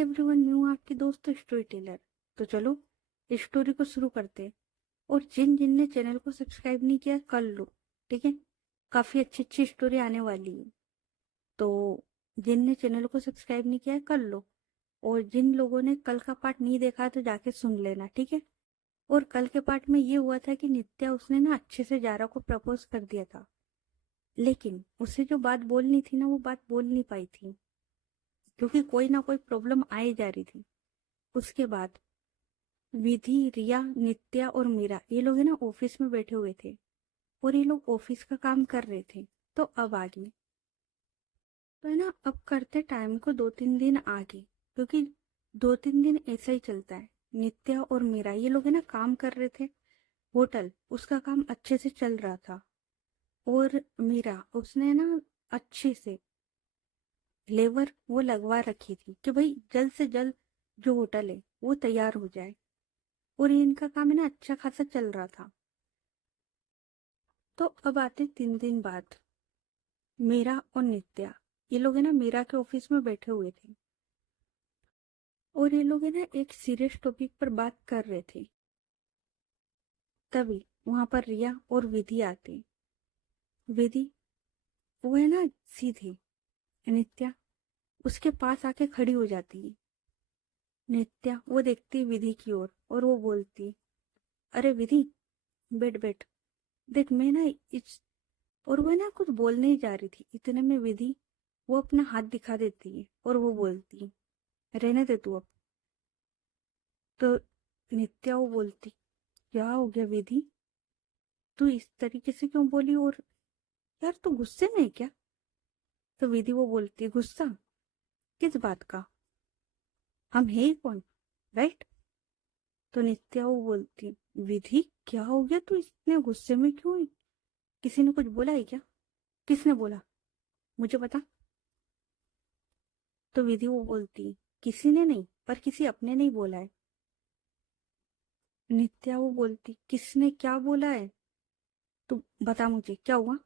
Everyone, मैं हूँ आपकी दोस्त स्टोरी टेलर। तो चलो इस स्टोरी को शुरू करते हैं। और जिन जिन ने चैनल को सब्सक्राइब नहीं किया कर लो, ठीक है। काफी अच्छी अच्छी स्टोरी आने वाली है। तो जिन ने चैनल को सब्सक्राइब नहीं किया है कर लो। और जिन लोगों ने कल का पार्ट नहीं देखा है तो जाके सुन लेना, ठीक है। और कल के पार्ट में ये हुआ था कि नित्या उसने ना अच्छे से जारा को प्रपोज कर दिया था, लेकिन उसे जो बात बोलनी थी ना वो बात बोल नहीं पाई थी, क्योंकि कोई ना कोई प्रॉब्लम आई जा रही थी। उसके बाद विधि, रिया, नित्या और मीरा ये लोग है ना ऑफिस में बैठे हुए थे। और ये लोग ऑफिस का काम कर रहे थे। तो अब आगे तो है ना, अब करते टाइम को 2-3 दिन आगे, क्योंकि 2-3 दिन ऐसा ही चलता है। नित्या और मीरा ये लोग है ना काम कर रहे थे। होटल उसका काम अच्छे से चल रहा था। और मीरा उसने ना अच्छे से लेबर वो लगवा रखी थी कि भाई जल्द से जल्द जो होटल है वो तैयार हो जाए। और ये इनका काम है ना अच्छा खासा चल रहा था। तो अब आते 3 दिन बाद, मीरा और नित्या ये लोग है ना मीरा के ऑफिस में बैठे हुए थे। और ये लोग है ना एक सीरियस टॉपिक पर बात कर रहे थे। तभी वहां पर रिया और विधि आते। विधि वो है ना सीधी, नित्या उसके पास आके खड़ी हो जाती है। नित्या वो देखती विधि की ओर और वो बोलती, अरे विधि, बैठ बैठ, देख मैं ना इस। और वो ना कुछ बोलने ही जा रही थी, इतने में विधि वो अपना हाथ दिखा देती है और वो बोलती, रहने दे तू अब। तो नित्या वो बोलती, क्या हो गया विधि, तू इस तरीके से क्यों बोली, और यार तू गुस्से में है क्या। तो विधि वो बोलती, गुस्सा किस बात का, हम है ही कौन, राइट। तो नित्या वो बोलती, विधि क्या हो गया, तू इतने गुस्से में क्यों है, किसी ने कुछ बोला है क्या, किसने बोला, मुझे बता। तो विधि वो बोलती, किसी ने नहीं, पर किसी अपने ने ही बोला है। नित्या वो बोलती, किसने क्या बोला है, तू बता मुझे क्या हुआ।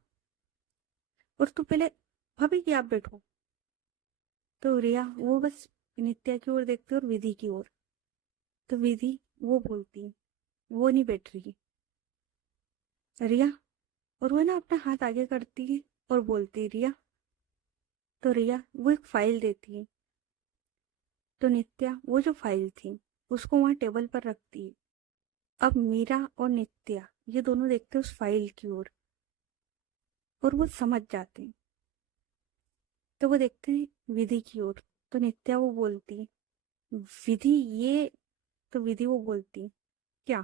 और तू पहले भाभी की आप बैठो। तो रिया वो बस नित्या की ओर देखती और विधि की ओर। तो विधि वो बोलती, वो नहीं बैठ रही रिया। और वो ना अपना हाथ आगे करती है और बोलती, रिया। तो रिया वो एक फाइल देती है। तो नित्या वो जो फाइल थी उसको वहां टेबल पर रखती है। अब मीरा और नित्या ये दोनों देखते उस फाइल की ओर और वो समझ जाते हैं। तो वो देखते हैं विधि की ओर। तो नित्या वो बोलती, विधि ये। तो विधि वो बोलती, क्या,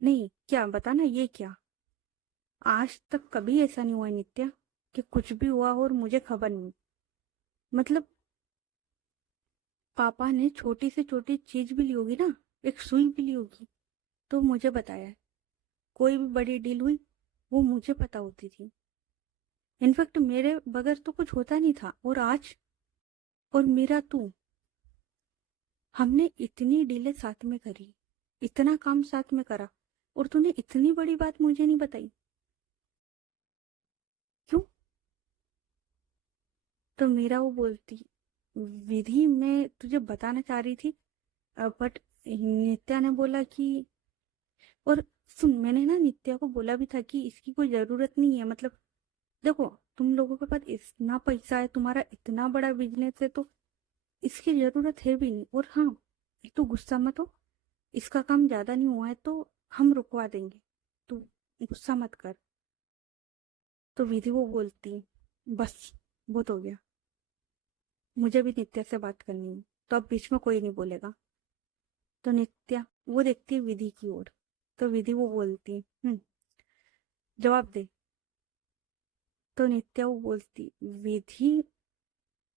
नहीं क्या बताना, ये क्या, आज तक कभी ऐसा नहीं हुआ नित्या कि कुछ भी हुआ हो और मुझे खबर नहीं। मतलब पापा ने छोटी से छोटी चीज भी ली होगी ना, एक सुई भी ली होगी तो मुझे बताया है। कोई भी बड़ी डील हुई वो मुझे पता होती थी। इनफैक्ट मेरे बगैर तो कुछ होता नहीं था। और आज, और मेरा तू, हमने इतनी डीलें साथ में करी, इतना काम साथ में करा, और तूने इतनी बड़ी बात मुझे नहीं बताई, क्यों। तो मीरा वो बोलती, विधि मैं तुझे बताना चाह रही थी, बट नित्या ने बोला कि। और सुन, मैंने ना नित्या को बोला भी था कि इसकी कोई जरूरत नहीं है। मतलब देखो, तुम लोगों के पास इतना पैसा है, तुम्हारा इतना बड़ा बिजनेस है, तो इसकी जरूरत है भी नहीं। और हाँ, तू गुस्सा मत हो, इसका काम ज्यादा नहीं हुआ है तो हम रुकवा देंगे, तू गुस्सा मत कर। तो विधि वो बोलती, बस बहुत हो गया, मुझे भी नित्या से बात करनी है, तो अब बीच में कोई नहीं बोलेगा। तो नित्या वो देखती है विधि की ओर। तो विधि वो बोलती, जवाब दे। तो नित्या वो बोलती, विधि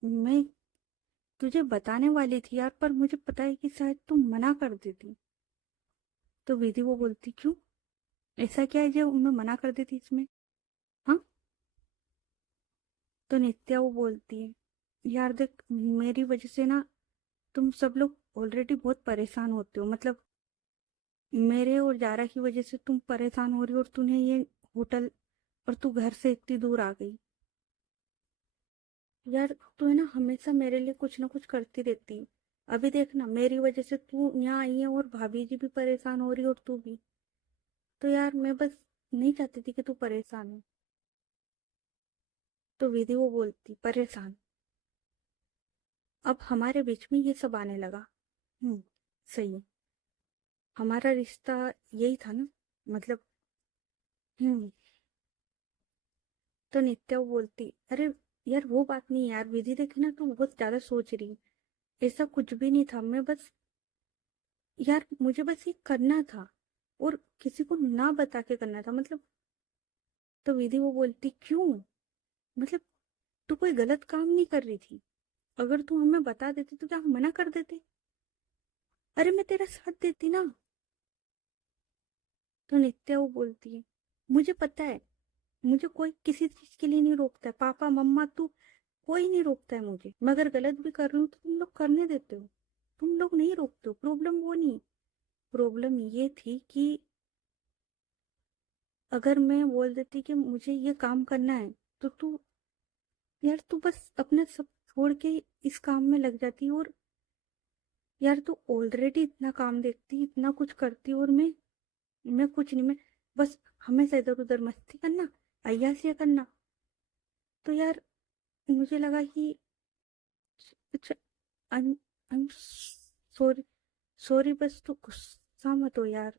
मैं तुझे बताने वाली थी यार, पर मुझे पता है कि शायद तुम मना कर देती। तो विधि वो बोलती, क्यों, ऐसा क्या है जो मैं मना कर देती इसमें, हाँ। तो नित्या वो बोलती है, यार देख, मेरी वजह से ना तुम सब लोग ऑलरेडी बहुत परेशान होते हो। मतलब मेरे और जारा की वजह से तुम परेशान हो रही हो, और तूने ये होटल, और तू घर से इतनी दूर आ गई। यार तू है ना हमेशा मेरे लिए कुछ ना कुछ करती रहती है। अभी देख ना, मेरी वजह से तू यहाँ आई है और भाभी जी भी परेशान हो रही है और तू भी। तो यार मैं बस नहीं चाहती थी कि तू परेशान हो। तो विधि वो बोलती, परेशान? अब हमारे बीच में ये सब आने लगा। हम्म, सही है। हमारा रिश्ता यही था ना, मतलब। हम्म। तो नित्या वो बोलती, अरे यार वो बात नहीं है यार, विधि देखे ना, तू बहुत ज्यादा सोच रही है। ऐसा कुछ भी नहीं था, मैं बस, यार मुझे बस ये करना था और किसी को ना बता के करना था, मतलब। तो विधि वो बोलती, क्यों? मतलब तू कोई गलत काम नहीं कर रही थी। अगर तू हमें बता देती तो क्या हम मना कर देते? अरे मैं तेरा साथ देती ना। तो नित्या वो बोलती है, मुझे पता है, मुझे कोई किसी चीज के लिए नहीं रोकता है, पापा मम्मा तू, कोई नहीं रोकता है मुझे। मैं अगर गलत भी कर रही हूँ तो तुम लोग करने देते हो, तुम लोग नहीं रोकते हो। प्रॉब्लम वो नहीं, प्रॉब्लम ये थी कि अगर मैं बोल देती कि मुझे ये काम करना है, तो तू, यार तू बस अपना सब छोड़ के इस काम में लग जाती। और यार तू ऑलरेडी इतना काम देखती, इतना कुछ करती, और मैं कुछ नहीं, मैं बस हमेशा इधर उधर मस्ती करना, अय्यासियां करना। तो यार मुझे लगा कि अच्छा, आई एम सॉरी, सॉरी, बस तू गुस्सा मत हो यार।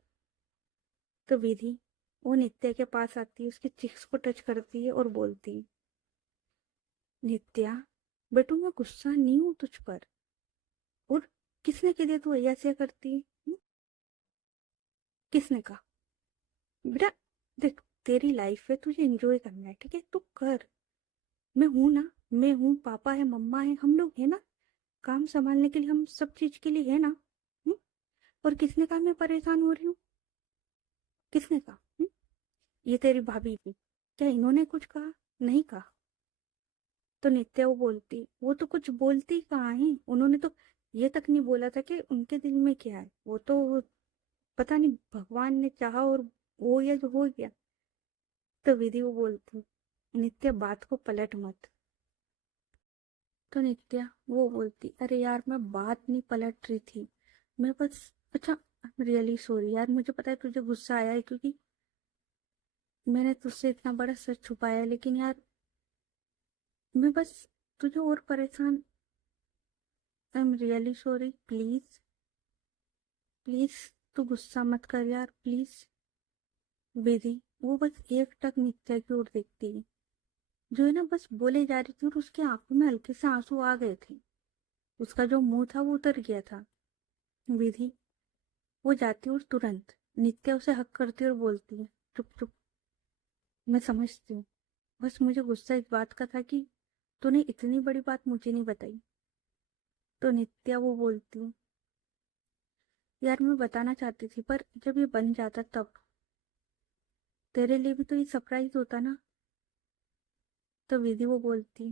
तो विधि वो नित्या के पास आती है, उसके चिक्स को टच करती है और बोलती, नित्या बेटू मैं गुस्सा नहीं हूं तुझ पर। और किसने के लिए तू ऐसे करती है? किसने कहा? बेटा देख, तेरी लाइफ है, तुझे एंजॉय करना है, ठीक है, तू कर। मैं हूं ना, मैं हूं, पापा है, मम्मा है, हम लोग है ना, काम संभालने के लिए, हम सब चीज के लिए है ना। हुँ? और किसने कहा मैं परेशान हो रही हूँ? किसने कहा? ये तेरी भाभी थी, क्या इन्होंने कुछ कहा? नहीं कहा। तो नित्या वो बोलती, वो तो कुछ बोलती कहाँ है, उन्होंने तो ये तक नहीं बोला था कि उनके दिल में क्या है। वो तो पता नहीं भगवान ने चाहा और वो या जो हो गया। तो विधि वो बोलती, नित्या बात को पलट मत। तो नित्या वो बोलती, अरे यार मैं बात नहीं पलट रही थी, मैं बस, अच्छा आई एम रियली सॉरी यार, मुझे पता है तुझे गुस्सा आया है क्योंकि मैंने तुझसे इतना बड़ा सच छुपाया, लेकिन यार मैं बस तुझे और परेशान, I am really sorry, please, please, तू गुस्सा मत कर यार, प्लीज। विधि वो बस एक टक नित्या की ओर देखती है, जो है ना बस बोले जा रही थी, और उसकी आंखों में हल्के से आंसू आ गए थे, उसका जो मुंह था वो उतर गया था। विधि वो जाती और तुरंत नित्या उसे हक करती और बोलती है, चुप चुप, मैं समझती हूँ, बस मुझे गुस्सा इस बात का था कि तूने इतनी बड़ी बात मुझे नहीं बताई। तो नित्या वो बोलती, यार मैं बताना चाहती थी पर जब ये बन जाता तब, तेरे लिए भी तो ये सरप्राइज होता ना। तो विधि वो बोलती,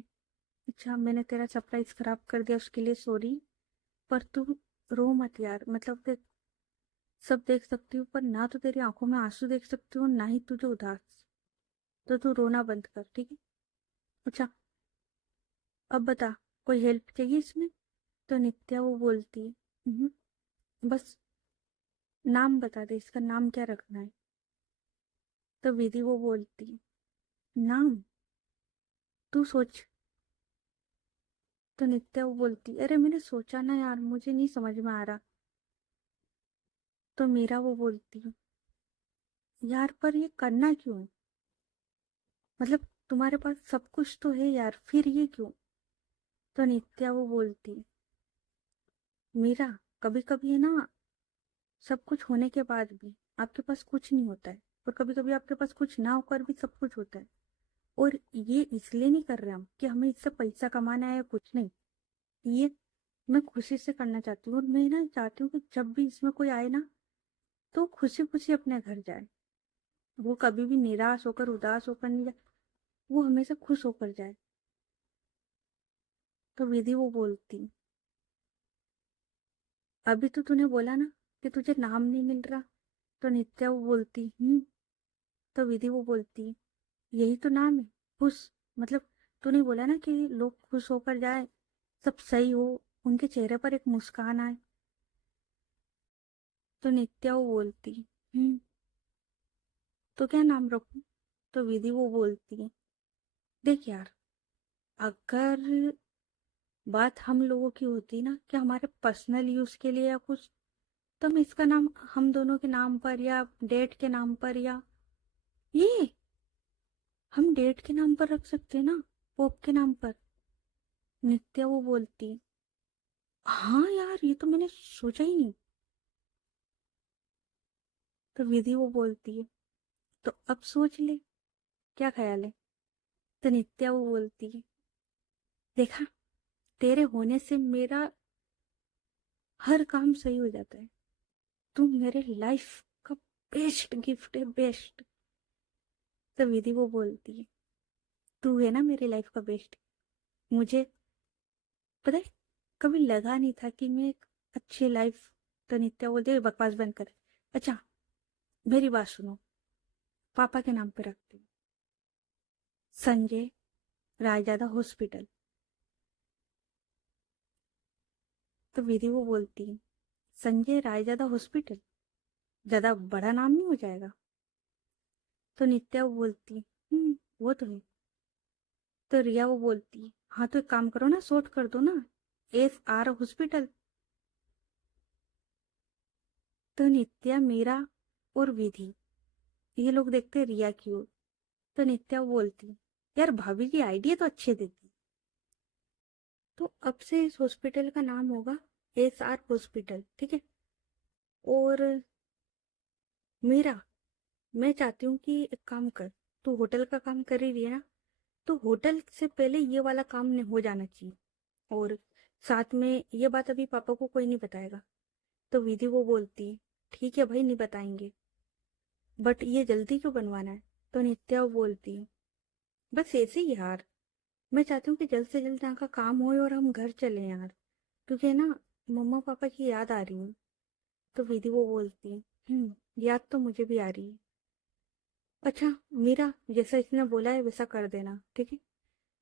अच्छा मैंने तेरा सरप्राइज खराब कर दिया, उसके लिए सॉरी, पर तू रो मत यार, मतलब देख, सब देख सकती हूँ पर ना तो तेरी आंखों में आंसू देख सकती हूँ, ना ही तुझे उदास। तो तू रोना बंद कर, ठीक है? अच्छा अब बता, कोई हेल्प चाहिए इसमें? तो नित्या वो बोलती, "हम्म, बस नाम बता दे, इसका नाम क्या रखना है?" तो विधि वो बोलती, नाम तू सोच। तो नित्या वो बोलती, अरे मैंने सोचा ना यार, मुझे नहीं समझ में आ रहा। तो मीरा वो बोलती, यार पर ये करना क्यों है? मतलब तुम्हारे पास सब कुछ तो है यार, फिर ये क्यों? तो नित्या वो बोलती, मीरा कभी कभी है ना, सब कुछ होने के बाद भी आपके पास कुछ नहीं होता है, और कभी कभी आपके पास कुछ ना होकर भी सब कुछ होता है। और ये इसलिए नहीं कर रहे हम कि हमें इससे पैसा कमाना है या कुछ नहीं, ये मैं खुशी से करना चाहती हूँ, और मैं ना चाहती हूँ कि जब भी इसमें कोई आए ना, तो खुशी खुशी अपने घर जाए, वो कभी भी निराश होकर उदास होकर नहीं जाए, वो हमेशा खुश होकर जाए। तो विधि वो बोलती, अभी तो तूने बोला ना कि तुझे नाम नहीं मिल रहा। तो नित्या वो बोलती, तो विधि वो बोलती, यही तो नाम है, खुश, मतलब तूने बोला ना कि लोग खुश होकर जाए, सब सही हो, उनके चेहरे पर एक मुस्कान आए। तो नित्या वो बोलती, तो क्या नाम रखूं? तो विधि वो बोलती है, देख यार, अगर बात हम लोगों की होती ना कि हमारे पर्सनल यूज के लिए या कुछ, तो हम इसका नाम हम दोनों के नाम पर या डेट के नाम पर या ये हम डेट के नाम पर रख सकते हैं ना, पोप के नाम पर। नित्या वो बोलती, हाँ यार, ये तो मैंने सोचा ही नहीं। तो विधि वो बोलती है, तो अब सोच ले, क्या ख्याल है? तो नित्या वो बोलती है, देखा, तेरे होने से मेरा हर काम सही हो जाता है। तू मेरे लाइफ का बेस्ट गिफ्ट है, बेस्ट। तो विधि वो बोलती है, तू है ना मेरी लाइफ का बेस्ट। मुझे पता है, कभी लगा नहीं था कि मैं एक अच्छी लाइफ। तो नित्या बोलती है, बकवास बंद कर। अच्छा, मेरी बात सुनो, पापा के नाम पे रखती हूँ, संजय रायजादा हॉस्पिटल। तो विधि वो बोलती है, संजय रायजादा हॉस्पिटल ज्यादा बड़ा नाम नहीं हो जाएगा? तो नित्या वो बोलती, वो तो है। तो रिया वो बोलती, हाँ तो एक काम करो ना, शॉर्ट कर दो ना, SR हॉस्पिटल। तो नित्या, मीरा और विधि ये लोग देखते रिया की ओर। तो नित्या बोलती, यार भाभी जी आइडिया तो अच्छे देती। तो अब से इस हॉस्पिटल का नाम होगा SR हॉस्पिटल, ठीक है? और मीरा, मैं चाहती हूँ कि एक काम कर, तू होटल का काम कर ही रही है ना, तो होटल से पहले ये वाला काम हो जाना चाहिए। और साथ में ये बात अभी पापा को कोई नहीं बताएगा। तो विधि वो बोलती है, ठीक है भाई, नहीं बताएंगे, बट ये जल्दी क्यों बनवाना है? तो नित्या वो बोलती है, बस ऐसे ही यार, मैं चाहती हूँ कि जल्द से जल्द यहाँ का काम हो और हम घर चले यार, क्योंकि ना मम्मा पापा की याद आ रही है। तो विधि वो बोलती है, याद तो मुझे भी आ रही है। अच्छा मीरा, जैसा इसने बोला है वैसा कर देना, ठीक है?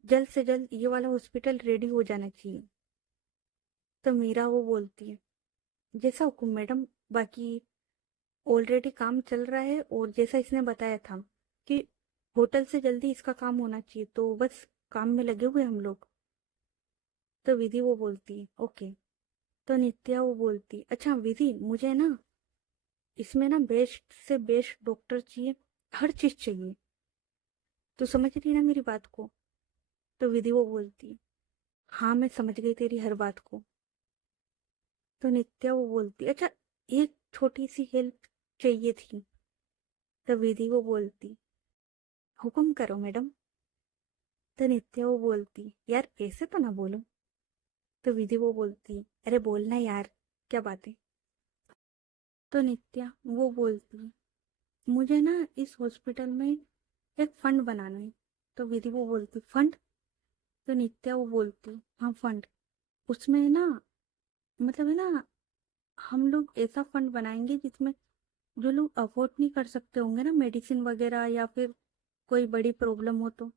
जल्द से जल्द ये वाला हॉस्पिटल रेडी हो जाना चाहिए। तो मीरा वो बोलती है, जैसा हुकुम मैडम। बाकी ऑलरेडी काम चल रहा है, और जैसा इसने बताया था कि होटल से जल्दी इसका काम होना चाहिए, तो बस काम में लगे हुए हम लोग। तो विधि वो बोलती है, ओके। तो नित्या वो बोलती, अच्छा विधि, मुझे ना इसमें ना बेस्ट से बेस्ट डॉक्टर चाहिए, हर चीज चाहिए। तू समझ रही है ना मेरी बात को? तो विधि वो बोलती, हाँ मैं समझ गई तेरी हर बात को। तो नित्या वो बोलती, अच्छा एक छोटी सी हेल्प चाहिए थी। तो विधि वो बोलती, हुक्म करो मैडम। तो नित्या वो बोलती, यार ऐसे तो ना बोलो। तो विधि वो बोलती, अरे बोलना यार, क्या बात है? तो नित्या वो बोलती, मुझे ना इस हॉस्पिटल में एक फंड बनाना है। तो विधि वो बोलती, फंड? तो नित्या वो बोलती, हाँ फंड। उसमें ना, मतलब है ना, हम लोग ऐसा फंड बनाएंगे जिसमें जो लोग अफोर्ड नहीं कर सकते होंगे ना मेडिसिन वगैरह, या फिर कोई बड़ी प्रॉब्लम हो, तो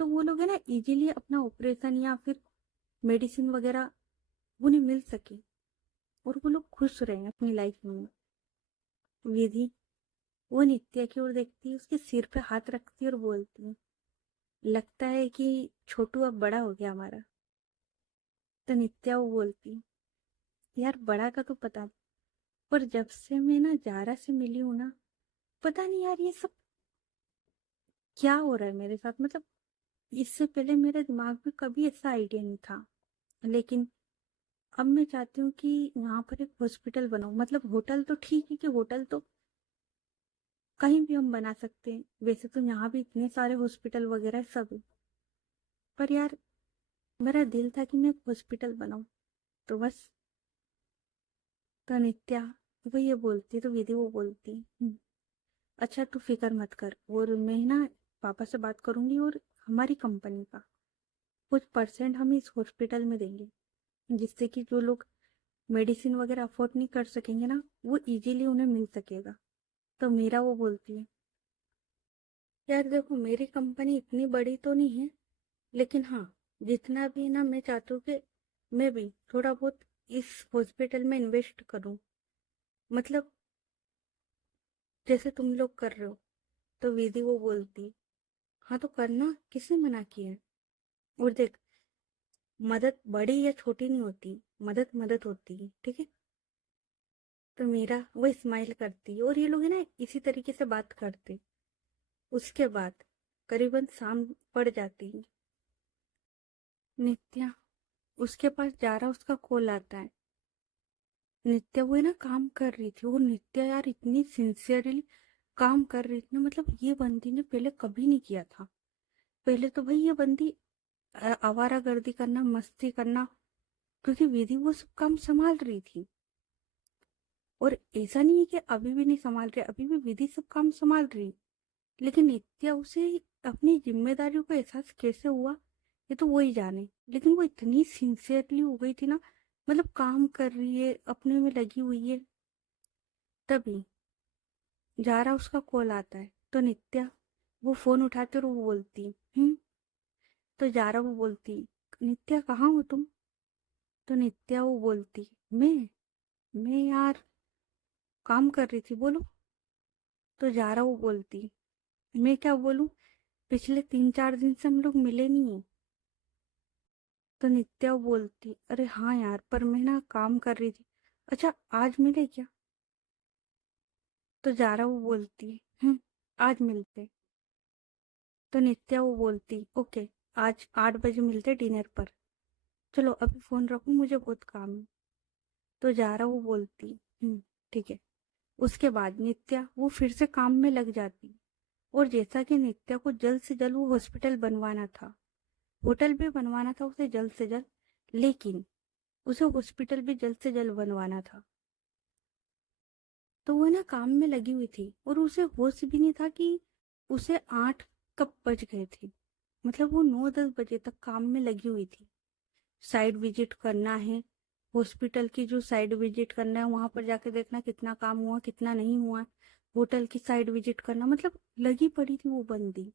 वो लोग है ना इजीली अपना ऑपरेशन या फिर मेडिसिन वगैरह उन्हें मिल सके, और वो लोग खुश रहें अपनी लाइफ में। विधि वो नित्या की ओर देखती है, उसके सिर पे हाथ रखती है और बोलती है, लगता है कि छोटू अब बड़ा हो गया हमारा। तो नित्या वो बोलती, यार बड़ा का तो पता, पर जब से मैं ना जारा से मिली हूं ना, पता नहीं यार ये सब क्या हो रहा है मेरे साथ। मतलब इससे पहले मेरे दिमाग में कभी ऐसा आइडिया नहीं था, लेकिन अब मैं चाहती हूँ कि यहाँ पर एक हॉस्पिटल बनाओ। मतलब होटल तो ठीक है कि होटल तो कहीं भी हम बना सकते हैं, वैसे तो यहाँ भी इतने सारे हॉस्पिटल वगैरह सब है, पर यार मेरा दिल था कि मैं एक हॉस्पिटल बनाऊं, तो बस। तो नित्या वो ये बोलती, तो विधि वो बोलती, अच्छा तू फिक्र मत कर, और मैं ना पापा से बात करूंगी, और हमारी कंपनी का कुछ परसेंट हम इस हॉस्पिटल में देंगे, जिससे कि जो लोग मेडिसिन वगैरह अफोर्ड नहीं कर सकेंगे ना, वो इजीली उन्हें मिल सकेगा। तो मीरा वो बोलती है, यार देखो, मेरी कंपनी इतनी बड़ी तो नहीं है, लेकिन हाँ, जितना भी ना मैं चाहती हूँ कि मैं भी थोड़ा बहुत इस हॉस्पिटल में इन्वेस्ट करूँ। मतलब जैसे तुम लोग कर रहे हो। तो विधि वो बोलती, हाँ तो करना, किसने मना किया है। और देख, मदद बड़ी या छोटी नहीं होती, मदद मदद होती है, ठीक है। तो मीरा वो स्माइल करती और ये लोग है ना इसी तरीके से बात करते। उसके बाद करीबन शाम पड़ जाती है। नित्या उसके पास जा रहा, उसका कॉल आता है। नित्या वो है ना काम कर रही थी, और नित्या यार इतनी सिंसियरली काम कर रही थी ना, मतलब ये बंदी ने पहले कभी नहीं किया था। पहले तो भाई ये बंदी आवारागर्दी करना, मस्ती करना, क्योंकि विधि वो सब काम संभाल रही थी। और ऐसा नहीं है कि अभी भी नहीं संभाल रही, अभी भी विधि सब काम संभाल रही। लेकिन नित्या उसे अपनी जिम्मेदारियों का एहसास कैसे हुआ, ये तो वो ही जाने। लेकिन वो इतनी सिंसियरली हो गई थी ना, मतलब काम कर रही है, अपने में लगी हुई है। तभी जारा उसका कॉल आता है, तो नित्या वो फोन उठाती और वो बोलती, तो जारा वो बोलती, नित्या कहाँ हो तुम। तो नित्या वो बोलती, मैं यार काम कर रही थी, बोलो। तो जारा वो बोलती, मैं क्या बोलूं, पिछले 3-4 दिन से हम लोग मिले नहीं है। तो नित्या वो बोलती, अरे हाँ यार, पर मैं ना काम कर रही थी। अच्छा, आज मिले क्या। तो जारा वो बोलती, आज मिलते। तो नित्या वो बोलती, ओके, आज 8 बजे मिलते डिनर पर। चलो अभी फोन रखो, मुझे बहुत काम है। तो जारा वो बोलती, ठीक है। उसके बाद नित्या वो फिर से काम में लग जाती। और जैसा कि नित्या को जल्द से जल्द वो हॉस्पिटल बनवाना था, होटल भी बनवाना था उसे जल्द से जल्द, लेकिन उसे हॉस्पिटल भी जल्द से जल्द बनवाना था। तो वो ना काम में लगी हुई थी, और उसे होश भी नहीं था कि उसे 8 कब बज गए थे। मतलब वो 9-10 बजे तक काम में लगी हुई थी। साइड विजिट करना है, हॉस्पिटल की जो साइड विजिट करना है, वहां पर जाके देखना कितना काम हुआ कितना नहीं हुआ। होटल की साइड विजिट करना, मतलब लगी पड़ी थी वो बंदी।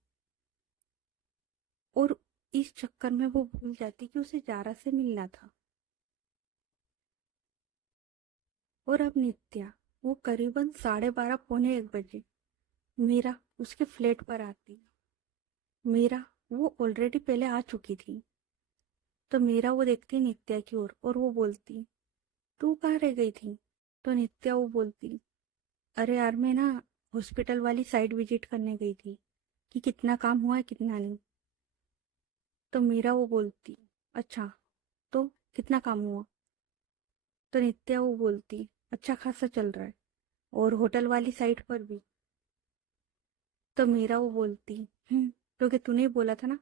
और इस चक्कर में वो भूल जाती कि उसे जारा से मिलना था। और अब नित्या वो करीबन 12:30 पौने 1 बजे मीरा उसके फ्लैट पर आती। मीरा वो ऑलरेडी पहले आ चुकी थी। तो मीरा वो देखती नित्या की ओर और वो बोलती, तू कहाँ रह गई थी। तो नित्या वो बोलती, अरे यार मैं ना हॉस्पिटल वाली साइट विजिट करने गई थी कि कितना काम हुआ है कितना नहीं। तो मीरा वो बोलती, अच्छा, तो कितना काम हुआ। तो नित्या वो बोलती, अच्छा खासा चल रहा है, और होटल वाली साइट पर भी। तो मीरा वो बोलती, क्योंकि तूने ही बोला था ना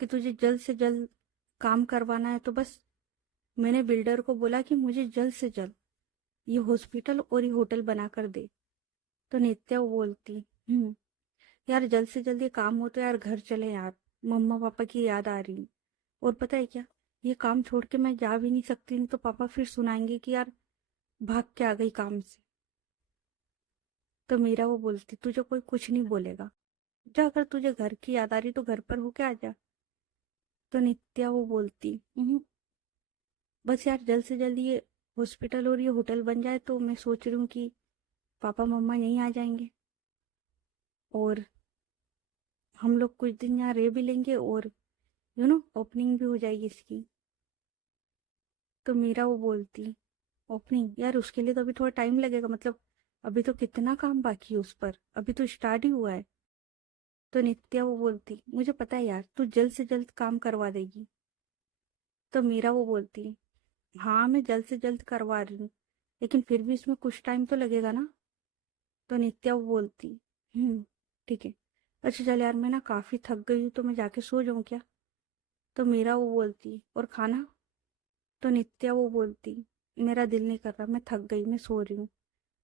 कि तुझे जल्द से जल्द काम करवाना है, तो बस मैंने बिल्डर को बोला कि मुझे जल्द से जल्द ये हॉस्पिटल और ये होटल बना कर दे। तो नित्या वो बोलती, यार जल्द से जल्द ये काम हो तो यार घर चले यार, मम्मा पापा की याद आ रही। और पता है क्या, ये काम छोड़ के मैं जा भी नहीं सकती, नहीं तो पापा फिर सुनाएंगे कि यार भाग के आ गई काम से। तो मीरा वो बोलती, तुझे कोई कुछ नहीं बोलेगा, जा, अगर तुझे घर की याद आ रही तो घर पर होके आ जा। तो नित्या वो बोलती, बस यार जल्द से जल्द ये हॉस्पिटल और ये होटल बन जाए, तो मैं सोच रही हूँ कि पापा मम्मा यहीं आ जाएंगे, और हम लोग कुछ दिन यहाँ रह भी लेंगे, और ओपनिंग भी हो जाएगी इसकी। तो मीरा वो बोलती, ओपनिंग यार, उसके लिए तो अभी थोड़ा टाइम लगेगा, मतलब अभी तो कितना काम बाकी है उस पर, अभी तो स्टार्ट ही हुआ है। तो नित्या वो बोलती, मुझे पता है यार, तू जल्द से जल्द काम करवा देगी। तो मीरा वो बोलती, हाँ मैं जल्द से जल्द करवा रही हूँ, लेकिन फिर भी इसमें कुछ टाइम तो लगेगा ना। तो नित्या वो बोलती, ठीक है। अच्छा चल यार, मैं ना काफी थक गई हूँ, तो मैं जाके सो जाऊँ क्या। तो मीरा वो बोलती, और खाना। तो नित्या वो बोलती, मेरा दिल नहीं कर रहा, मैं थक गई, मैं सो रही हूँ।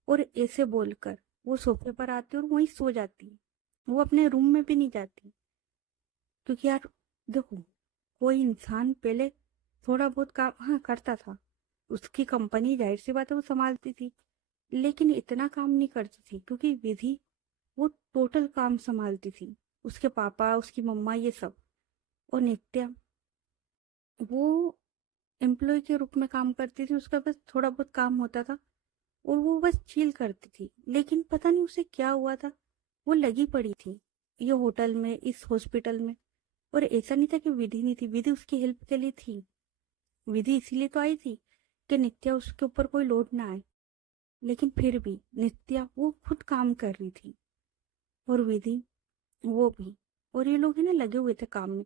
और ऐसे बोलकर वो सोफे पर आती और वहीं सो जाती। वो अपने रूम में भी नहीं जाती, क्योंकि यार देखो, कोई इंसान पहले थोड़ा बहुत काम हाँ करता था, उसकी कंपनी जाहिर सी बात है वो संभालती थी, लेकिन इतना काम नहीं करती थी, क्योंकि विधि वो टोटल काम संभालती थी, उसके पापा उसकी मम्मा ये सब। और नित्या वो एम्प्लॉय के रूप में काम करती थी, उसका बस थोड़ा बहुत काम होता था और वो बस चिल करती थी। लेकिन पता नहीं उसे क्या हुआ था, वो लगी पड़ी थी ये होटल में, इस हॉस्पिटल में। और ऐसा नहीं था कि विधि नहीं थी, विधि उसकी हेल्प के लिए थी। विधि इसीलिए तो आई थी कि नित्या उसके ऊपर कोई लोड ना आए। लेकिन फिर भी नित्या वो खुद काम कर रही थी और विधि वो भी। और ये लोग है ना लगे हुए थे काम में।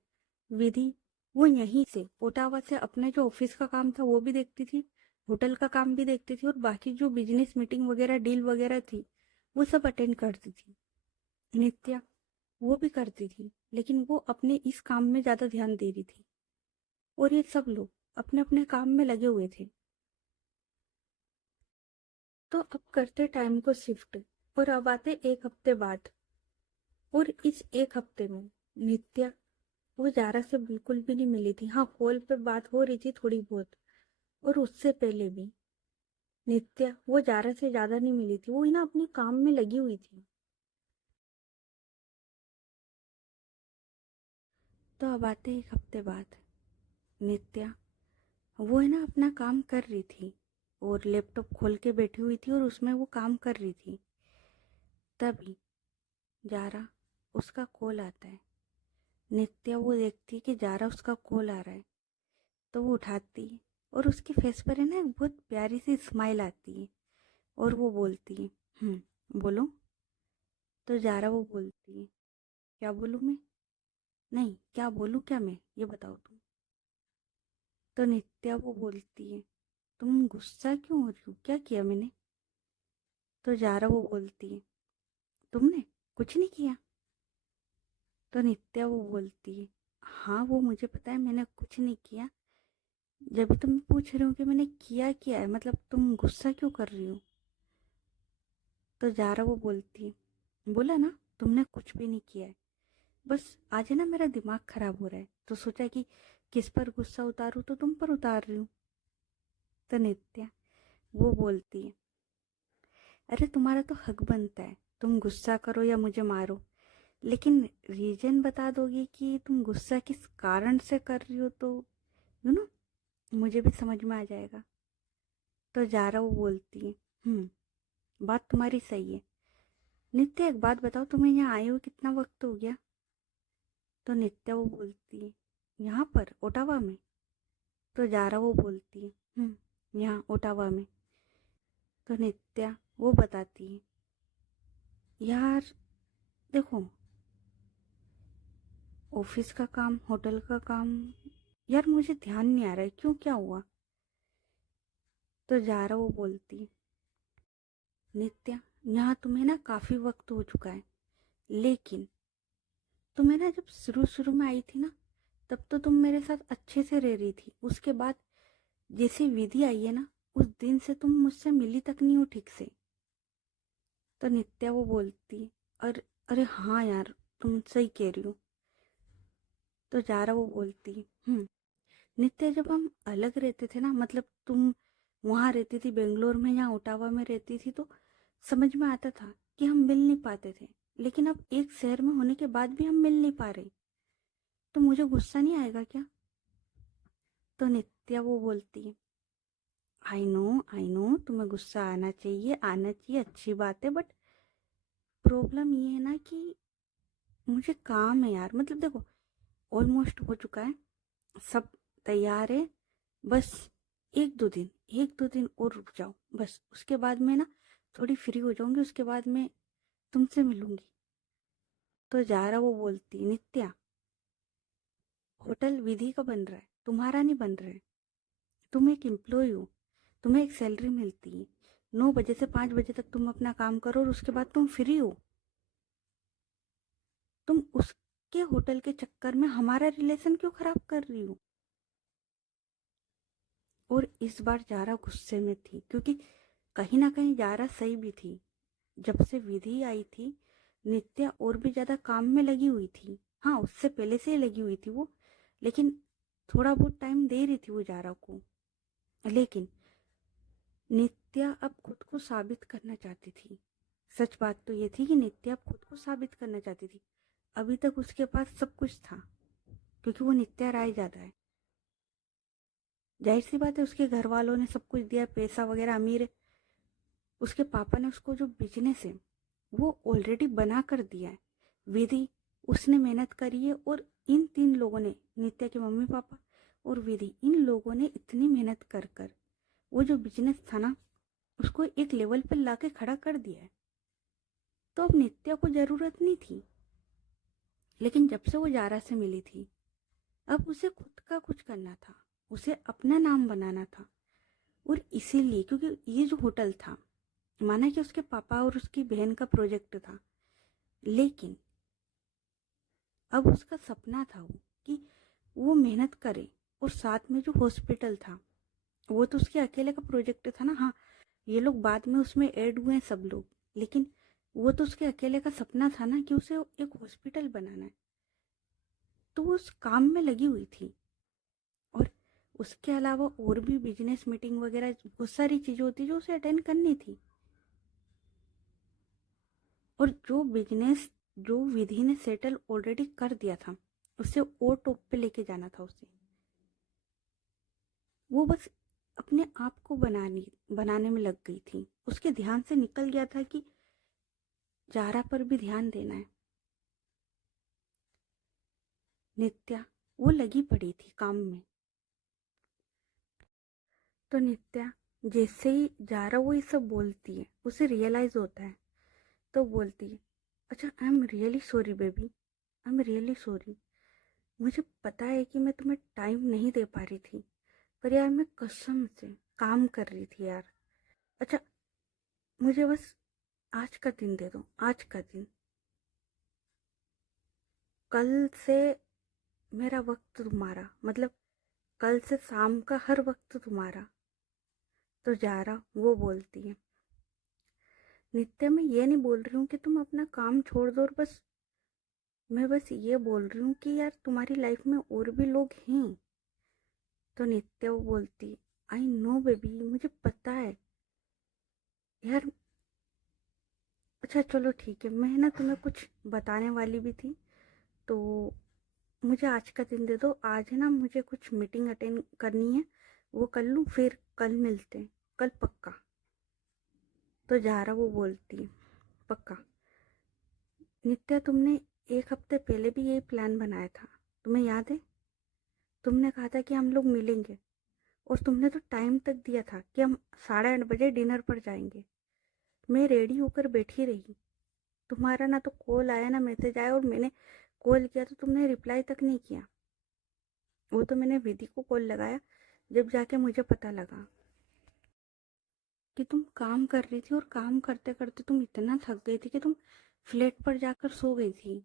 विधि वो यहीं से ओटावा से अपने जो ऑफिस का काम था वो भी देखती थी, होटल का काम भी देखती थी, और बाकी जो बिजनेस मीटिंग वगैरह डील वगैरह थी वो सब अटेंड करती थी। नित्या वो भी करती थी, लेकिन वो अपने इस काम में ज्यादा ध्यान दे रही थी। और ये सब लोग अपने अपने काम में लगे हुए थे। तो अब करते टाइम को शिफ्ट, और अब आते एक हफ्ते बाद। और इस एक हफ्ते में नित्या वो जारा से बिल्कुल भी नहीं मिली थी। हाँ, कॉल पे बात हो रही थी थोड़ी बहुत, और उससे पहले भी नित्या वो जारा से ज्यादा नहीं मिली थी। वो ना अपने काम में लगी हुई थी। तो अब आते एक हफ्ते बाद। नित्या वो है ना अपना काम कर रही थी और लैपटॉप खोल के बैठी हुई थी और उसमें वो काम कर रही थी। तभी जारा उसका कॉल आता है। नित्या वो देखती है कि जारा उसका कॉल आ रहा है, तो वो उठाती है और उसके फेस पर है ना एक बहुत प्यारी सी स्माइल आती है। और वो बोलती है, बोलो। तो जारा वो बोलती है, क्या बोलूँ मैं? नहीं, क्या बोलूँ क्या मैं, ये बताओ तुम। तो नित्या वो बोलती है, तुम गुस्सा क्यों हो रही हो, क्या किया मैंने? तो जारा वो बोलती है, तुमने कुछ नहीं किया। तो नित्या वो बोलती है, हाँ वो मुझे पता है मैंने कुछ नहीं किया। जब भी तुम पूछ रहे हो कि मैंने किया क्या है, मतलब तुम गुस्सा क्यों कर रही हो? तो जारा वो बोलती है, बोला ना तुमने कुछ भी नहीं किया है। बस आज है ना मेरा दिमाग खराब हो रहा है, तो सोचा कि किस पर गुस्सा उतारूं, तो तुम पर उतार रही हूँ। तो नित्या वो बोलती है, अरे तुम्हारा तो हक बनता है, तुम गुस्सा करो या मुझे मारो, लेकिन रीजन बता दोगी कि तुम गुस्सा किस कारण से कर रही हो, तो यू नो मुझे भी समझ में आ जाएगा। तो जारा वो बोलती है, बात तुम्हारी सही है। नित्या एक बात बताओ, तुम्हें यहाँ आए हुए कितना वक्त हो गया? तो नित्या वो बोलती है, यहाँ पर ओटावा में? तो जारा वो बोलती है, यहाँ ओटावा में। तो नित्या वो बताती है, यार देखो, ऑफिस का काम, होटल का काम, यार मुझे ध्यान नहीं आ रहा है क्यों, क्या हुआ? तो जारा वो बोलती है, नित्या यहाँ तुम्हें ना काफी वक्त हो चुका है, लेकिन तुम्हें ना जब शुरू शुरू में आई थी ना, तब तो तुम मेरे साथ अच्छे से रह रही थी। उसके बाद जैसे विधि आई है ना, उस दिन से तुम मुझसे मिली तक नहीं हो ठीक से। तो नित्या वो बोलती है, अरे अरे हाँ यार, तुम सही कह रही हो। तो जारा वो बोलती है, नित्या जब हम अलग रहते थे ना, मतलब तुम वहां रहती थी बेंगलोर में या ओटावा में रहती थी, तो समझ में आता था कि हम मिल नहीं पाते थे। लेकिन अब एक शहर में होने के बाद भी हम मिल नहीं पा रहे, तो मुझे गुस्सा नहीं आएगा क्या? तो नित्या वो बोलती है, आई नो तुम्हें गुस्सा आना चाहिए, अच्छी बात है, बट प्रॉब्लम ये है ना कि मुझे काम है यार। मतलब देखो, ऑलमोस्ट हो चुका है, सब तैयार है, बस एक दो दिन और रुक जाओ, बस उसके बाद मैं ना थोड़ी फ्री हो जाऊंगी, उसके बाद मैं तुमसे मिलूंगी। तो जारा वो बोलती, नित्या होटल विधि का बन रहा है, तुम्हारा नहीं बन रहा है। तुम एक एम्प्लॉय हो, तुम्हें एक सैलरी मिलती है, 9 बजे से 5 बजे तक तुम अपना काम करो और उसके बाद तुम फ्री हो। तुम उसके होटल के चक्कर में हमारा रिलेशन क्यों खराब कर रही हो? और इस बार जारा गुस्से में थी, क्योंकि कहीं ना कहीं जारा सही भी थी। जब से विधि आई थी, नित्या और भी ज्यादा काम में लगी हुई थी। हाँ, उससे पहले से ही लगी हुई थी वो, लेकिन थोड़ा बहुत टाइम दे रही थी वो जारा को। लेकिन नित्या अब खुद को साबित करना चाहती थी। सच बात तो ये थी कि नित्या अब खुद को साबित करना चाहती थी। अभी तक उसके पास सब कुछ था, क्योंकि वो नित्या राय ज़्यादा है। जाहिर सी बात है, उसके घर वालों ने सब कुछ दिया, पैसा वगैरह, अमीर है। उसके पापा ने उसको जो बिजनेस है वो ऑलरेडी बना कर दिया है। विधि, उसने मेहनत करी है, और इन 3 लोगों ने, नित्या के मम्मी पापा और विधि, इन लोगों ने इतनी मेहनत कर कर वो जो बिजनेस था ना उसको एक लेवल पर लाके खड़ा कर दिया है। तो अब नित्या को जरूरत नहीं थी, लेकिन जब से वो जारा से मिली थी अब उसे खुद का कुछ करना था, उसे अपना नाम बनाना था। और इसीलिए, क्योंकि ये जो होटल था, माना कि उसके पापा और उसकी बहन का प्रोजेक्ट था, लेकिन अब उसका सपना था वो कि वो मेहनत करे। और साथ में जो हॉस्पिटल था वो तो उसके अकेले का प्रोजेक्ट था ना। हाँ, ये लोग बाद में उसमें ऐड हुए हैं सब लोग, लेकिन वो तो उसके अकेले का सपना था ना कि उसे एक हॉस्पिटल बनाना है। तो वो उस काम में लगी हुई थी। और उसके अलावा और भी बिजनेस मीटिंग वगैरह बहुत सारी चीज़ें होती जो उसे अटेंड करनी थी। और जो बिजनेस जो विधि ने सेटल ऑलरेडी कर दिया था उसे और टॉप पे लेके जाना था उसे। वो बस अपने आप को बनाने में लग गई थी। उसके ध्यान से निकल गया था कि जारा पर भी ध्यान देना है। नित्या, वो लगी पड़ी थी काम में। तो नित्या जैसे ही जारा वो ये सब बोलती है उसे रियलाइज होता है। तो बोलती है, अच्छा, I am really sorry baby, I am really sorry. मुझे पता है कि मैं तुम्हें टाइम नहीं दे पा रही थी, पर यार मैं कसम से काम कर रही थी यार। अच्छा, मुझे बस आज का दिन दे दो, आज का दिन। कल से मेरा वक्त तुम्हारा, मतलब कल से शाम का हर वक्त तुम्हारा। तो जारा वो बोलती है, नित्या मैं ये नहीं बोल रही हूँ कि तुम अपना काम छोड़ दो, और बस मैं बस ये बोल रही हूँ कि यार तुम्हारी लाइफ में और भी लोग हैं। तो नित्या वो बोलती, आई नो बेबी, मुझे पता है यार। अच्छा चलो ठीक है, मैं ना तुम्हें कुछ बताने वाली भी थी, तो मुझे आज का दिन दे दो। आज है ना मुझे कुछ मीटिंग अटेंड करनी है, वो कर लूँ, फिर कल मिलते हैं, कल पक्का। तो जारा वो बोलती है, पक्का। नित्या, तुमने 1 हफ्ते पहले भी यही प्लान बनाया था, तुम्हें याद है? तुमने कहा था कि हम लोग मिलेंगे, और तुमने तो टाइम तक दिया था कि हम 8:30 बजे डिनर पर जाएंगे। मैं रेडी होकर बैठी रही, तुम्हारा ना तो कॉल आया ना मैसेज आया, और मैंने कॉल किया तो तुमने रिप्लाई तक नहीं किया। वो तो मैंने विधि को कॉल लगाया जब जाके मुझे पता लगा कि तुम काम कर रही थी, और काम करते करते तुम इतना थक गई थी कि तुम फ्लैट पर जाकर सो गई थी।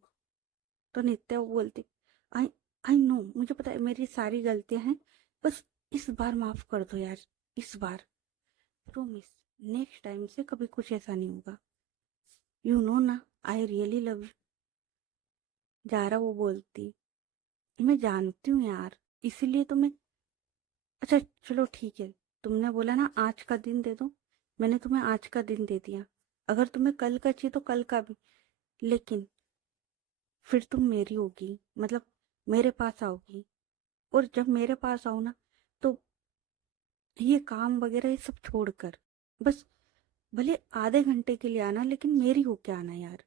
तो नित्या वो बोलती, आई आई नो, मुझे पता है मेरी सारी गलतियां हैं, बस इस बार माफ कर दो यार, इस बार, प्रोमिस, नेक्स्ट टाइम से कभी कुछ ऐसा नहीं होगा। यू नो ना, आई रियली लव यू। जारा वो बोलती, मैं जानती हूँ यार, इसीलिए तो मैं। अच्छा चलो ठीक है, तुमने बोला ना आज का दिन दे दो, मैंने तुम्हें आज का दिन दे दिया। अगर तुम्हें कल का चाहिए तो कल का भी, लेकिन फिर तुम मेरी होगी, मतलब मेरे पास आओगी। और जब मेरे पास आओ ना, तो ये काम वगैरह ये सब छोड़कर बस भले आधे घंटे के लिए आना, लेकिन मेरी होके आना यार।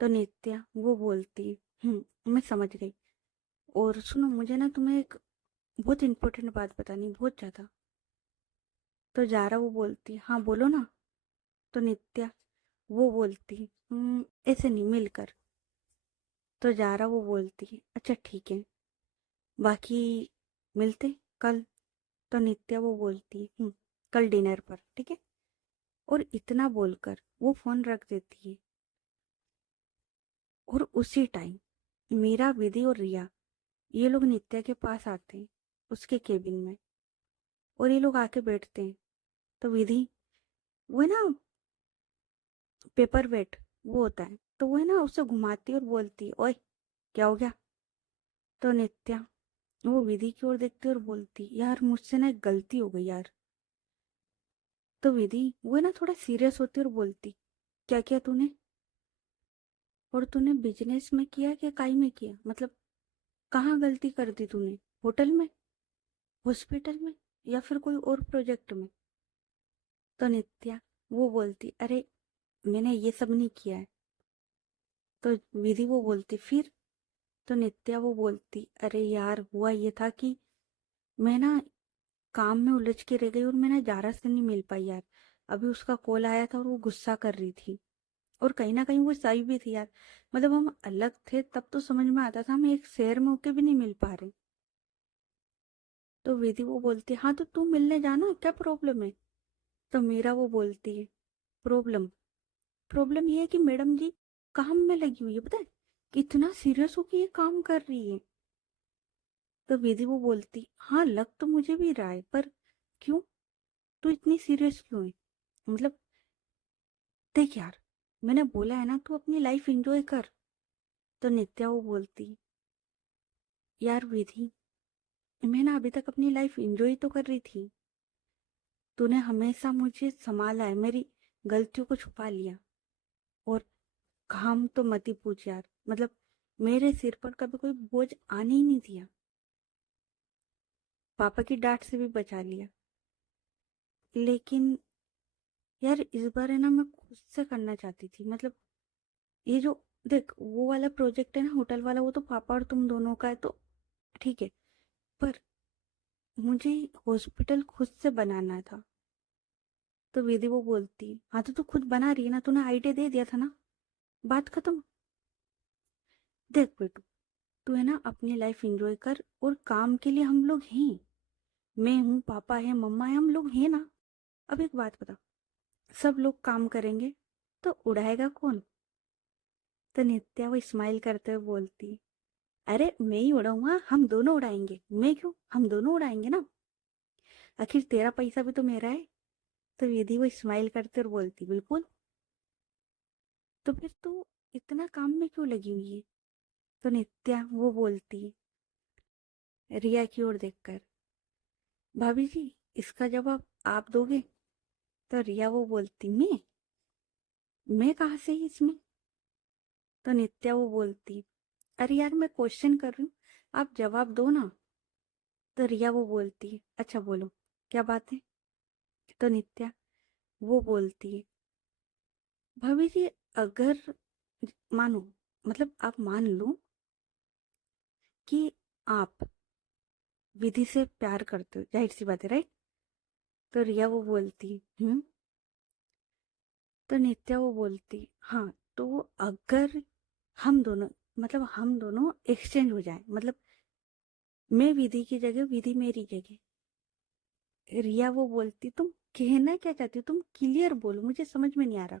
तो नित्या वो बोलती, मैं समझ गई। और सुनो, मुझे ना तुम्हें एक बहुत इंपॉर्टेंट बात बतानी, बहुत ज्यादा। तो जारा वो बोलती, हाँ बोलो ना। तो नित्या वो बोलती, ऐसे नहीं, मिलकर। तो जारा वो बोलती, अच्छा ठीक है, बाकी मिलते कल। तो नित्या वो बोलती, कल डिनर पर, ठीक है। और इतना बोलकर वो फोन रख देती है। और उसी टाइम मीरा, विधि और रिया, ये लोग नित्या के पास आते हैं, उसके केबिन में। और ये लोग आके बैठते हैं। तो विधि, वो है ना पेपर वेट, वो होता है, तो वो है ना उसे घुमाती और बोलती, ओए क्या हो गया? तो नित्या वो विधि की ओर देखती और बोलती, यार मुझसे ना एक गलती हो गई यार। तो विधि वो है ना थोड़ा सीरियस होती और बोलती, क्या किया तूने? और तूने बिजनेस में किया कि काई में किया, मतलब कहाँ गलती कर दी तूने? होटल में, हॉस्पिटल में, या फिर कोई और प्रोजेक्ट में? तो नित्या वो बोलती, अरे मैंने ये सब नहीं किया है। तो विधि वो बोलती, फिर? तो नित्या वो बोलती, अरे यार हुआ ये था कि मैं ना काम में उलझ के रह गई और मैं ना जारा से नहीं मिल पाई यार। अभी उसका कॉल आया था और वो गुस्सा कर रही थी, और कहीं ना कहीं वो सही भी थी यार। मतलब हम अलग थे तब तो समझ में आता था, हम एक शहर में होके भी नहीं मिल पा रहे। तो विधि वो बोलती, हाँ तो तू मिलने जाना, क्या प्रॉब्लम है? तो मीरा वो बोलती है, प्रॉब्लम प्रॉब्लम ये है कि मैडम जी काम में लगी हुई है, पता है कितना सीरियस होके ये काम कर रही है। तो विधि वो बोलती, हाँ लग तो मुझे भी रहा है, पर क्यों, तू इतनी सीरियस क्यों है? मतलब देख यार, मैंने बोला है ना तू अपनी लाइफ एंजॉय कर। तो नित्या वो बोलती, यार विधि मैं ना अभी तक अपनी लाइफ एंजॉय तो कर रही थी। तूने हमेशा मुझे संभाला है, मेरी गलतियों को छुपा लिया, और काम तो मत ही पूछ यार। मतलब मेरे सिर पर कभी कोई बोझ आने ही नहीं दिया, पापा की डांट से भी बचा लिया। लेकिन यार इस बार है ना मैं खुद से करना चाहती थी। मतलब ये जो, देख वो वाला प्रोजेक्ट है ना होटल वाला, वो तो पापा और तुम दोनों का है तो ठीक है, पर मुझे हॉस्पिटल खुद से बनाना था। तो विधि वो बोलती, हाँ तो तू खुद बना रही है ना, तूने आइडिया दे दिया था ना, बात खत्म। देख बेटू, तू है ना अपनी लाइफ एंजॉय कर, और काम के लिए हम लोग हैं। मैं हूँ, पापा है, मम्मा है, हम लोग हैं ना। अब एक बात बता, सब लोग काम करेंगे तो उड़ाएगा कौन? तो नित्या वो स्माइल करते हुए बोलती, अरे मैं ही उड़ाऊंगा, हम दोनों उड़ाएंगे। मैं क्यों, हम दोनों उड़ाएंगे ना, आखिर तेरा पैसा भी तो मेरा है। तो विधि वो स्माइल करते और बोलती, बिल्कुल। तो फिर तू इतना काम में क्यों लगी हुई है? तो नित्या वो बोलती, रिया की ओर देखकर, भाभी जी इसका जवाब आप दोगे? तो रिया वो बोलती, मैं कहाँ से ही इसमें? तो नित्या वो बोलती, अरे यार मैं क्वेश्चन कर रही हूँ, आप जवाब दो ना। तो रिया वो बोलती, अच्छा बोलो क्या बात है? तो नित्या वो बोलती है, भाभी जी अगर मानो, मतलब आप मान लो कि आप विधि से प्यार करते हो, जाहिर सी बात है, राइट? तो रिया वो बोलती, तो नित्या वो बोलती, हाँ तो अगर हम दोनों, मतलब हम दोनों एक्सचेंज हो जाए, मतलब मैं विधि की जगह, विधि मेरी जगह। रिया वो बोलती, तुम कहना क्या चाहती हो, तुम क्लियर बोलो, मुझे समझ में नहीं आ रहा।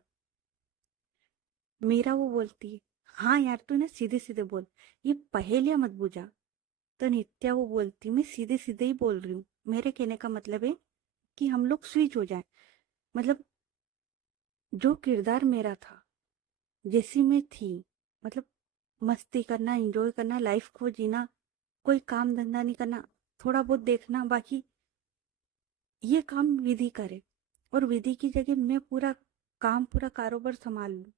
मीरा वो बोलती, हाँ यार तू ना सीधे सीधे बोल, ये पहेलियां मत बुझा। तो नित्या वो बोलती, मैं सीधे सीधे ही बोल रही हूँ, मेरे कहने का मतलब है कि हम लोग स्विच हो जाए। मतलब जो किरदार मेरा था, जैसी मैं थी, मतलब मस्ती करना, एंजॉय करना, लाइफ को जीना, कोई काम धंधा नहीं करना, थोड़ा बहुत देखना, बाकी ये काम विधि करे, और विधि की जगह मैं पूरा काम, पूरा कारोबार संभाल लूं,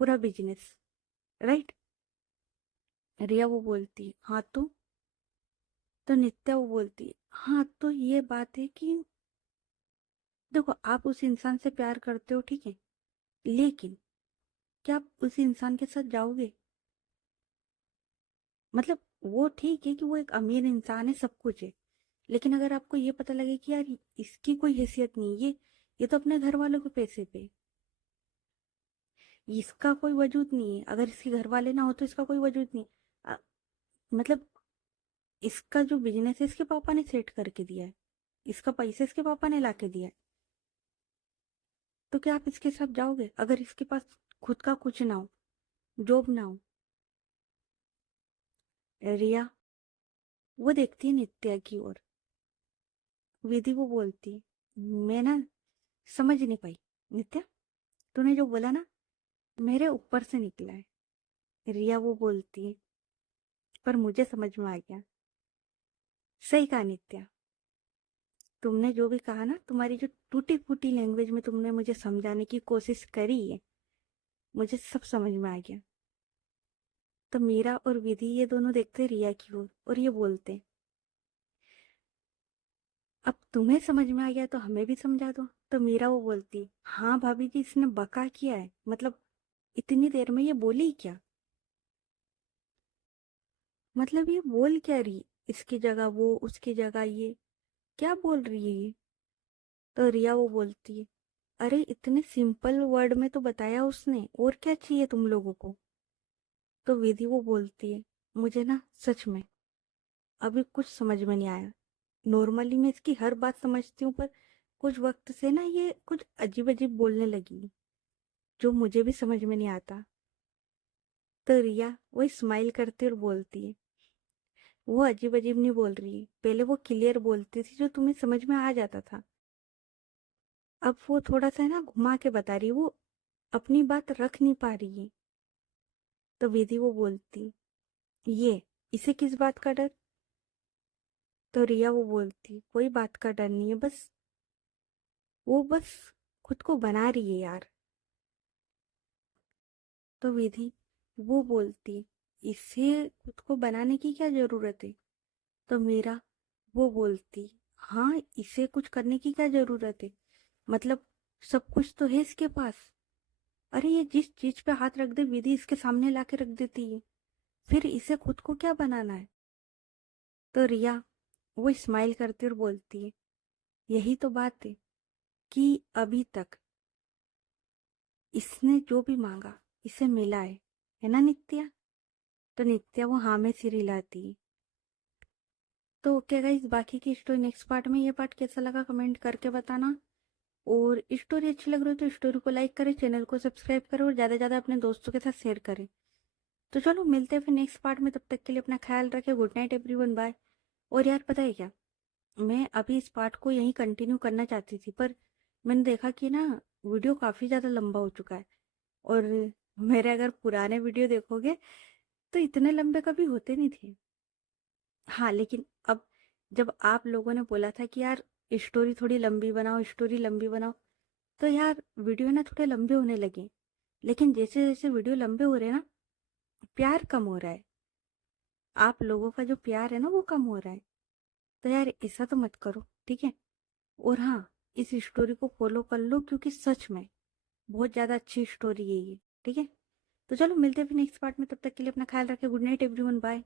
पूरा बिजनेस, राइट? रिया वो बोलती, हाँ तो नित्या वो बोलती, हाँ तो ये बात है कि देखो आप उस इंसान से प्यार करते हो, ठीक है, लेकिन क्या आप उस इंसान के साथ जाओगे? मतलब वो ठीक है कि वो एक अमीर इंसान है, सब कुछ है, लेकिन अगर आपको ये पता लगे कि यार इसकी कोई हैसियत नहीं, ये तो अपने घर वालों के पैसे पे, इसका कोई वजूद नहीं है, अगर इसके घर वाले ना हो तो इसका कोई वजूद नहीं। अ, मतलब इसका जो बिजनेस है इसके पापा ने सेट करके दिया है, इसका पैसा इसके पापा ने ला के दिया है, तो क्या आप इसके साथ जाओगे अगर इसके पास खुद का कुछ ना हो, जॉब ना हो? रिया वो देखती है नित्या की ओर, विधि वो बोलती, मैं ना समझ नहीं पाई नित्या, तूने जो बोला ना मेरे ऊपर से निकला है। रिया वो बोलती है, पर मुझे समझ में आ गया। सही कहा नित्या, तुमने जो भी कहा ना, तुम्हारी जो टूटी फूटी लैंग्वेज में तुमने मुझे समझाने की कोशिश करी है, मुझे सब समझ में आ गया। तो मीरा और विधि ये दोनों देखते रिया की ओर और ये बोलते, अब तुम्हें समझ में आ गया तो हमें भी समझा दो। तो मीरा वो बोलती, हाँ भाभी जी, इसने बका किया है, मतलब इतनी देर में ये बोली क्या, मतलब ये बोल क्या रही, इसकी जगह वो, उसकी जगह ये, क्या बोल रही है ये। तो रिया वो बोलती है, अरे इतने सिंपल वर्ड में तो बताया उसने, और क्या चाहिए तुम लोगों को। तो विधि वो बोलती है, मुझे ना सच में अभी कुछ समझ में नहीं आया। नॉर्मली मैं इसकी हर बात समझती हूँ, पर कुछ वक्त से ना ये कुछ अजीब अजीब बोलने लगी, जो मुझे भी समझ में नहीं आता। तो रिया वही स्माइल करती और बोलती है, वो अजीब अजीब नहीं बोल रही, पहले वो क्लियर बोलती थी जो तुम्हें समझ में आ जाता था, अब वो थोड़ा सा है ना घुमा के बता रही, वो अपनी बात रख नहीं पा रही है। तो विधि वो बोलती, ये इसे किस बात का डर। तो रिया वो बोलती, कोई बात का डर नहीं है, बस वो बस खुद को बना रही है यार। तो विधि वो बोलती, इसे खुद को बनाने की क्या जरूरत है। तो मीरा वो बोलती, हाँ इसे कुछ करने की क्या जरूरत है, मतलब सब कुछ तो है इसके पास। अरे ये जिस चीज पे हाथ रख दे विधि इसके सामने लाके रख देती है, फिर इसे खुद को क्या बनाना है। तो रिया वो स्माइल करती और बोलती है, यही तो बात है कि अभी तक इसने जो भी मांगा इसे मिला है ना नित्या। तो नित्या वो हाँ में सिर हिलाती है। तो क्या गाइस, बाकी की स्टोरी नेक्स्ट पार्ट में, ये पार्ट कैसा लगा कमेंट करके बताना। और स्टोरी अच्छी लग रही हो तो स्टोरी को लाइक करें, चैनल को सब्सक्राइब करें और ज़्यादा से ज़्यादा अपने दोस्तों के साथ शेयर करें। तो चलो मिलते हैं फिर नेक्स्ट पार्ट में, तब तक के लिए अपना ख्याल रखें, गुड नाइट एवरीवन, बाय। और यार पता है क्या, मैं अभी इस पार्ट को यहीं कंटिन्यू करना चाहती थी, पर मैंने देखा कि ना वीडियो काफ़ी ज़्यादा लंबा हो चुका है, और मेरे अगर पुराने वीडियो देखोगे तो इतने लंबे कभी होते नहीं थे। हाँ लेकिन अब जब आप लोगों ने बोला था कि यार स्टोरी थोड़ी लंबी बनाओ, स्टोरी लंबी बनाओ, तो यार वीडियो ना थोड़े लंबे होने लगे। लेकिन जैसे जैसे वीडियो लंबे हो रहे हैं ना, प्यार कम हो रहा है, आप लोगों का जो प्यार है ना वो कम हो रहा है। तो यार ऐसा तो मत करो, ठीक है। और हाँ, इस स्टोरी को फॉलो कर लो, क्योंकि सच में बहुत ज़्यादा अच्छी स्टोरी है ये, ठीक है। तो चलो मिलते हैं फिर नेक्स्ट पार्ट में, तब तक के लिए अपना ख्याल रखें, गुड नाइट एवरीवन, बाय।